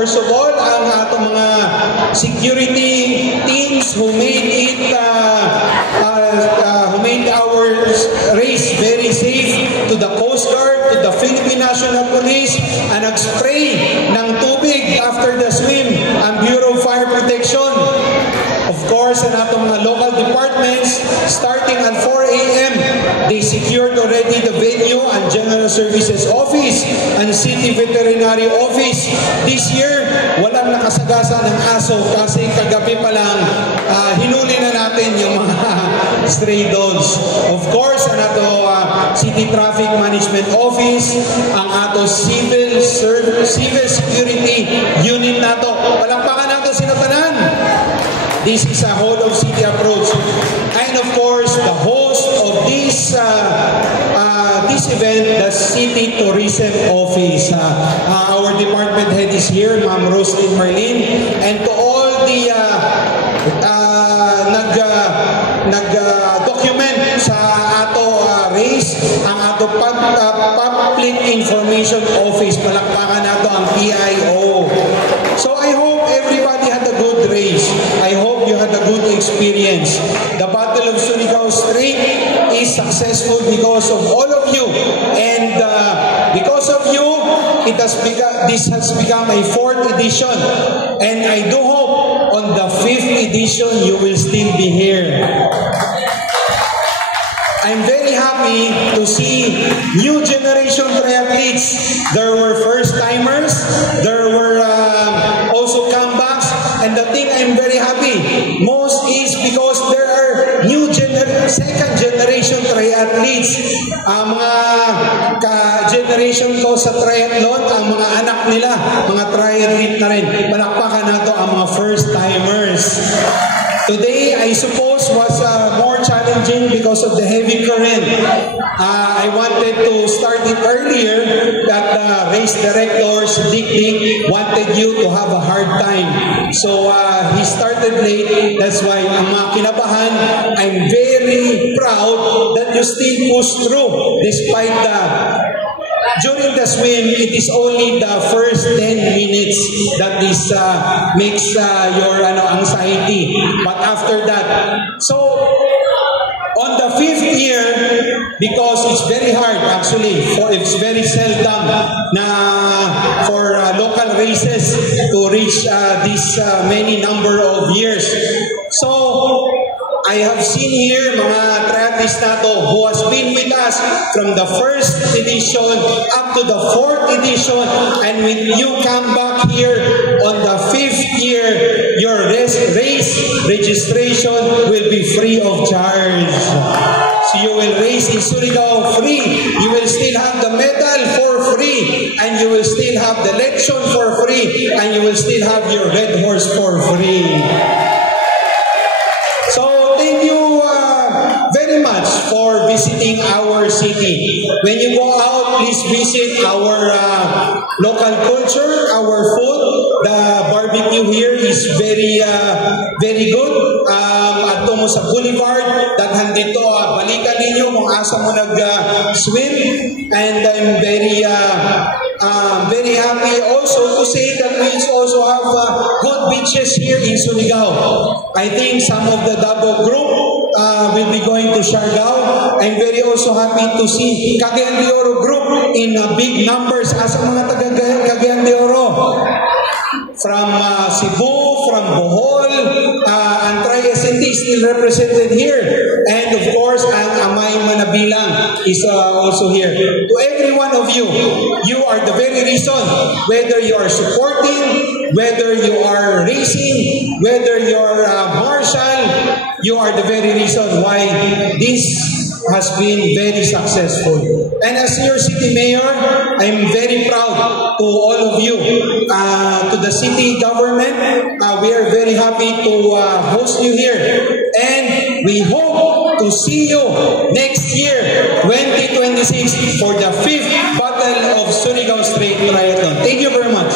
first of all, ang atong mga security teams who made our race very safe, to the Coast Guard, to the Philippine National Police, ang nag-spray ng tubig after the swim, ang Bureau of Fire Protection. Of course, ang atong mga local departments, starting at 4 a.m., they secured already the venue and General Services Office and City Veterinary Office. This year, walang nakasagasa ng aso kasi kagabi pa lang hinuli na natin yung mga stray dogs. Of course, ang ato City Traffic Management Office, ang ato Civil Security Unit nato. Palakpakan nato sinatanan. This is a whole of city approach. And of course, the host of this event, the City Tourism Office. Our department head is here, Ma'am Roslyn Marlin. And to all the nag-document sa ato race, ang ato Public Information Office. Palakpakan nato ang PIO. So I hope everybody had a good race. I hope you had a good experience. The Battle of Surigao Strait is successful because of all of you. And because of you, this has become a 4th edition. And I do hope on the 5th edition, you will still be here. I'm very happy to see new generation triathletes. There were first-timers, there were also comebacks, and the thing I'm very happy most is because there are new second-generation triathletes. Mga ka-generation ko sa triathlon, ang mga anak nila, mga triathlete na rin. Palakpakan nato ang mga first-timers. Today, I suppose, was more challenging because of the heavy current. I wanted to start it earlier, that the race director, Dick, wanted you to have a hard time. So, he started late. That's why, ang mga kinabahan, I'm very proud that you still push through despite during the swim, it is only the first 10 minutes that this makes your anxiety. But after that, so on the 5th year, because it's very hard actually, it's very seldom na for local races to reach this many number of years. So I have seen here mga triathletes nato who has been with us from the 1st edition up to the 4th edition, and when you come back here on the 5th year, your race registration will be free of charge. So you will race in Surigao free. You will still have the medal for free, and you will still have the lechon for free, and you will still have your red horse for free. For visiting our city. When you go out, please visit our local culture, our food. The barbecue here is very good. At mo sa boulevard, daghan dito, balikan ninyo kung asa mo nag-swim. And I'm very happy also to say that we also have good beaches here in Surigao. I think some of the Davao group will be going to Siargao. I'm very also happy to see Cagayan de Oro group in big numbers. Asa mga taga Cagayan de Oro? From Cebu, from Bohol, and Tri-SND still represented here. And of course, ang Amay Manabilang is also here. To every one of you, you are the very reason, whether you are supporting, whether you are racing, whether you are marshal, you are the very reason why this has been very successful. And as your city mayor, I'm very proud to all of you, to the city government. We are very happy to host you here. And we hope to see you next year, 2026, for the 5th Battle of Surigao Strait Triathlon. Thank you very much.